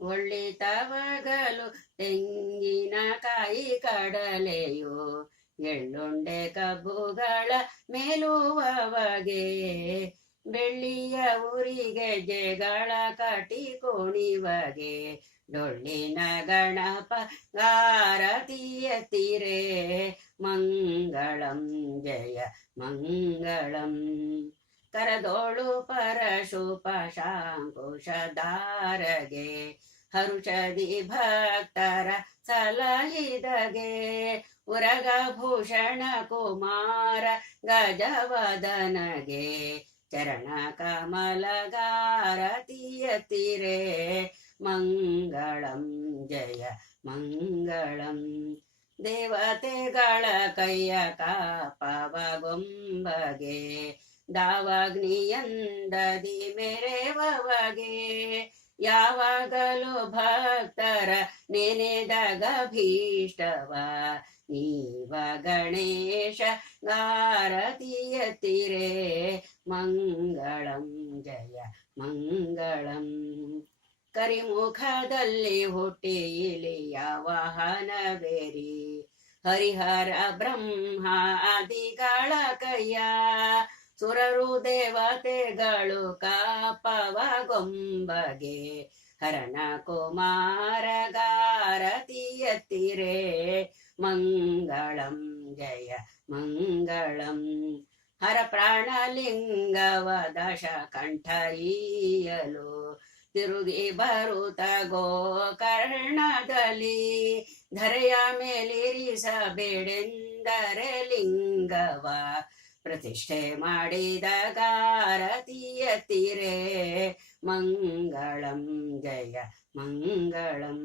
ಒಳ್ಳಿತವಗಲು ತೆಂಗಿನಕಾಯಿ ಕಡಲೆಯೋ, ಎಳ್ಳುಂಡೆ ಕಬ್ಬುಗಳ ಮೇಲುವವಗೆ, ಬೆಳ್ಳಿಯ ಊರಿಗೆ ಜಗಳ ಕಟಿ ಕೋಣಿವಗೆ, ಡೊಳ್ಳಿನ ಗಣಪ ಗಾರತಿಯತಿರೆ ಮಂಗಳಂ ಜಯ ಮಂಗಳಂ. ಕರದೋಳು ಪರಶುಪಶಾಂಕುಶಧಾರಗೆ ಹರುಷದಿ ಭಕ್ತರ ಸಲಹಿದಗೆ, ಉರಗಭೂಷಣ ಕುಮಾರ ಗಜವದನಗೆ, ಚರಣ ಕಮಲಗಾರತಿಯತಿರೆ, ಮಂಗಳಂ ಜಯ ಮಂಗಳಂ. ದೇವತೆಗಳ ಕೈಯ ಕಾಪವಗೊಂಬಗೆ ದಾವಾಗ್ನಿಯಂದದಿ ಮೆರೆವವಗೆ, ಯಾವಾಗಲೂ ಭಕ್ತರ ನೆನೆದಾಗ ಭೀಷ್ಟವ ನೀವ ಗಣೇಶ ಗಾರತಿಯತಿರೆ ಮಂಗಳಂ ಜಯ, ಮಂಗಳಂ. ಕರಿಮುಖದಲ್ಲಿ ಹುಟ್ಟಿ ಇಲಿಯ ವಾಹನವೇರಿ, ಹರಿಹರ ಬ್ರಹ್ಮ ಆದಿಗಳ ಕೈಯ ಸುರರು ದೇವತೆಗಳು ಕಾಪವಗೊಂಬಗೆ ಹರಣ ಕುಮಾರ ಗಾರತಿಯತಿರೆ ಮಂಗಳಂ ಜಯ ಮಂಗಳಂ. ಹರ ಪ್ರಾಣಲಿಂಗವ ದಶ ಕಂಠಯಲು ತಿರುಗಿ ಬರುತ್ತ ಗೋಕರ್ಣದಲ್ಲಿ. ಧರೆಯ ಮೇಲಿರಿಸಬೇಡೆಂದರೆ ಲಿಂಗವ ಪ್ರತಿಷ್ಠೆ ಮಾಡಿದ ಗಾರತಿಯತಿರೆ ಮಂಗಳಂ ಜಯ ಮಂಗಳಂ.